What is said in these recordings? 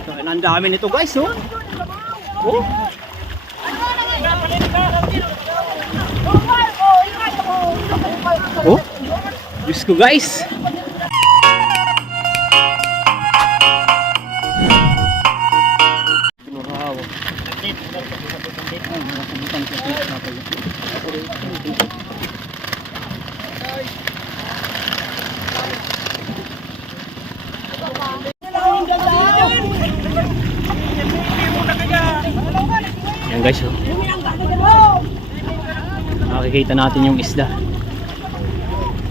Ang dami nito guys, oh. Oh. Oh. Diyos ko guys. Yan guys, oh. Makikita natin yung isda.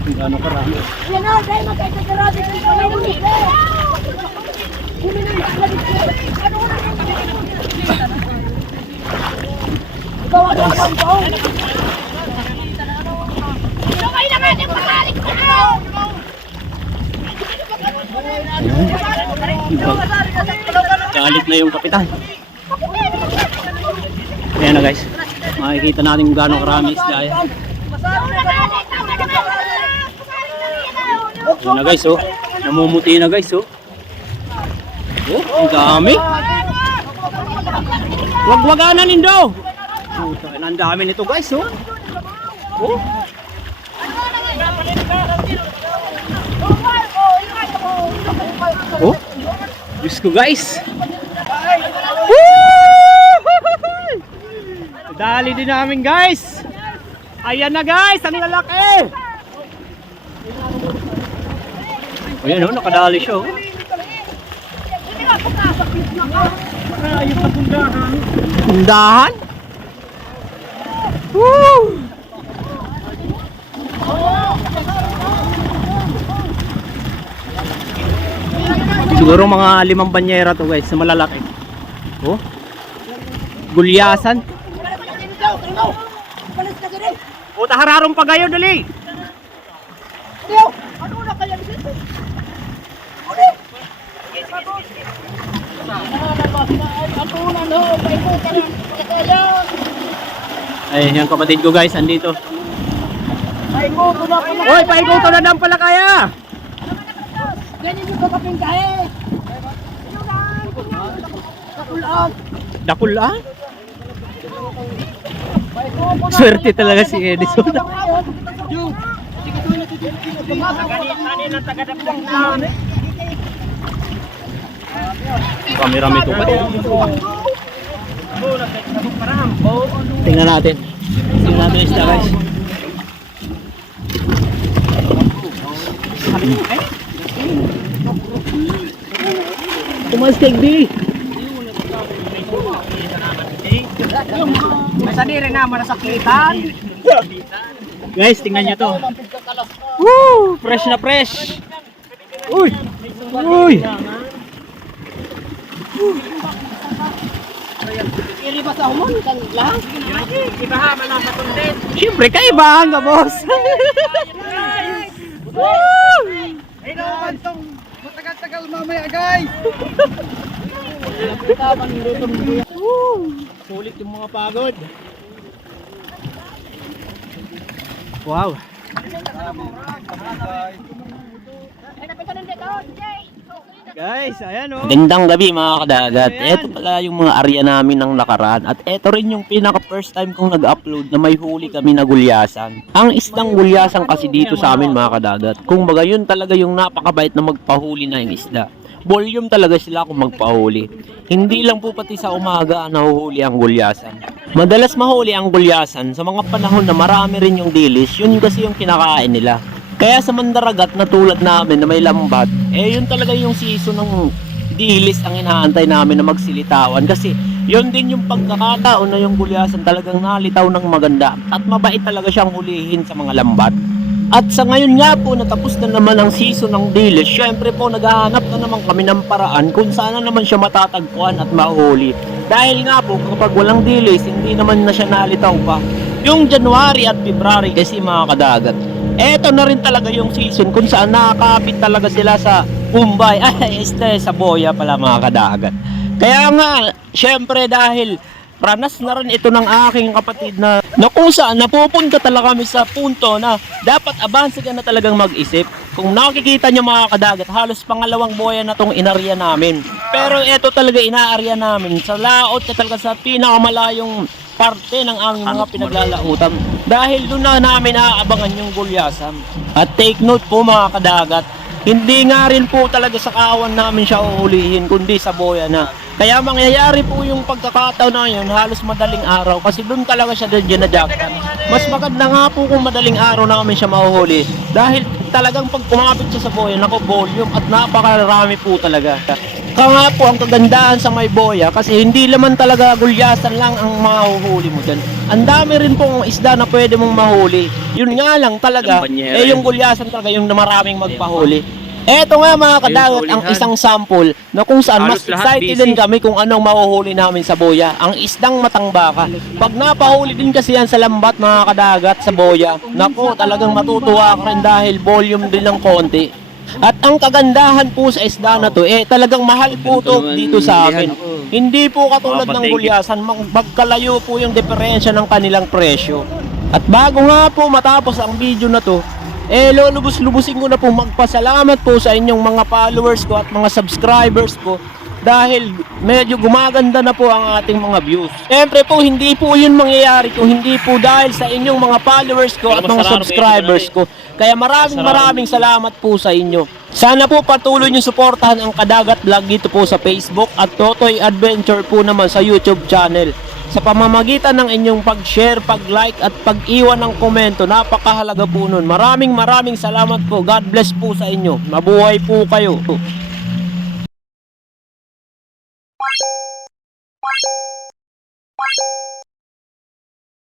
Kung gaano karami. Galit na yung kapitan. Ayan na guys, makikita natin kung gaano karami isda yan. Ayan na guys, oh. Namumuti na guys, oh. Oh, ang dami. Wag-waganan nindo. Ang dami nito guys, oh. Oh. Oh. Diyos ko guys. Dali din namin guys. Ayan na guys, ang lalaki. Ayan oh, nakadali siya oh. Pundahan? Woo! Siguro mga 5 banyera to guys, na malalaki. Oh. Gulyasan. O tahararong pa gayo dali. Ano na kaya dito? Ay, yung kapatid ko guys, andito. Oy, paikuto na lang pala kaya. Ganyan yung kakaping kahe. Dakulaan. Dakulaan? Swerte talaga si Edison. Kami-rami ito ba? Tingnan natin. Tingnan natin isda guys. Tumas kegbi. Masa di rin naman nasakitan. Guys, tingnan nyo to. Woo! Fresh na fresh. Uy! Uy! Iriba sa umon, kan lang. Ibaha man ang matundin. Siyempre kaibahan ka, boss. Woo! Ay naman tong matagal-tagal mamaya, guys. Sulit yung mga pagod. Wow. Guys, ayan oh. Magandang gabi mga kadagat. Ito pala yung mga area namin ng nakaraan. At ito rin yung pinaka first time kong nag-upload na may huli kami na gulyasan. Ang isdang gulyasan kasi dito sa amin mga kadagat, kung baga yun talaga yung napakabait na magpahuli na yung isda. Volume talaga sila kung magpahuli. Hindi lang po pati sa umaga nahuhuli ang gulyasan. Madalas mahuli ang gulyasan sa mga panahon na marami rin yung dilis. Yun kasi yung kinakain nila. Kaya sa mandaragat na tulad namin na may lambat, yun talaga yung season ng dilis ang inaantay namin na magsilitawan. Kasi yun din yung pagkakataon na yung gulyasan talagang nalitaw ng maganda. At mabait talaga siyang hulihin sa mga lambat. At sa ngayon nga po, natapos na naman ang season ng dilis. Syempre po, naghahanap na naman kami ng paraan kung saan na naman siya matatagpuan at mahuli. Dahil nga po, kapag walang dilis, hindi naman na siya nalitaw pa. Yung January at February kasi mga kadagat, eto na rin talaga yung season kung saan nakakapit talaga sila sa Umbay. Ay, sa Boya pala mga kadagat. Kaya nga, syempre dahil ranas na rin ito ng aking kapatid na kung saan napupunta talaga kami sa punto na dapat abanse ka na talagang mag-isip. Kung nakikita nyo mga kadagat, halos pangalawang boya na tong inarya namin. Pero ito talaga inaarya namin sa laot na talaga sa pinakamalayong parte ng aming mga pinaglalautan. Dahil doon na namin naaabangan yung gulyasan. At take note po mga kadagat, hindi nga rin po talaga sa kawan namin siya uulihin, kundi sa boya na. Kaya mangyayari po yung pagkakataon na yun, halos madaling araw. Kasi doon talaga siya din na-jacktan. Mas maganda nga po kung madaling araw namin siya mahuhuli. Dahil talagang pag kumapit siya sa boya, nako volume at napakarami po talaga. Kaya nga po ang kagandahan sa may boya kasi hindi naman talaga gulyasan lang ang mahuhuli mo dyan. Ang dami rin pong isda na pwede mong mahuli. Yun nga lang talaga, yung gulyasan talaga yung maraming magpahuli. Eto nga mga kadagat ang isang sample na kung saan mas excited din kami kung anong mahuhuli namin sa boya. Ang isdang matangbaka. Pag napahuli din kasi yan sa lambat mga kadagat sa boya, nako talagang matutuwa ka rin dahil volume din ng konti. At ang kagandahan po sa isda na to, talagang mahal po to dito sa amin. Hindi po katulad ng gulyasan, magkalayo po yung diferensya ng kanilang presyo. At bago nga po matapos ang video na to, lulubos-lubusin ko na po magpasalamat po sa inyong mga followers ko at mga subscribers ko dahil medyo gumaganda na po ang ating mga views. Siyempre po, hindi po yun mangyayari kung hindi po dahil sa inyong mga followers ko at mga subscribers ko. Kaya maraming salamat po sa inyo. Sana po patuloy nyo suportahan ang Kadagat Vlog dito po sa Facebook at Totoy Adventure po naman sa YouTube channel. Sa pamamagitan ng inyong pag-share, pag-like at pag-iwan ng komento, napakahalaga po nun. Maraming salamat po. God bless po sa inyo. Mabuhay po kayo.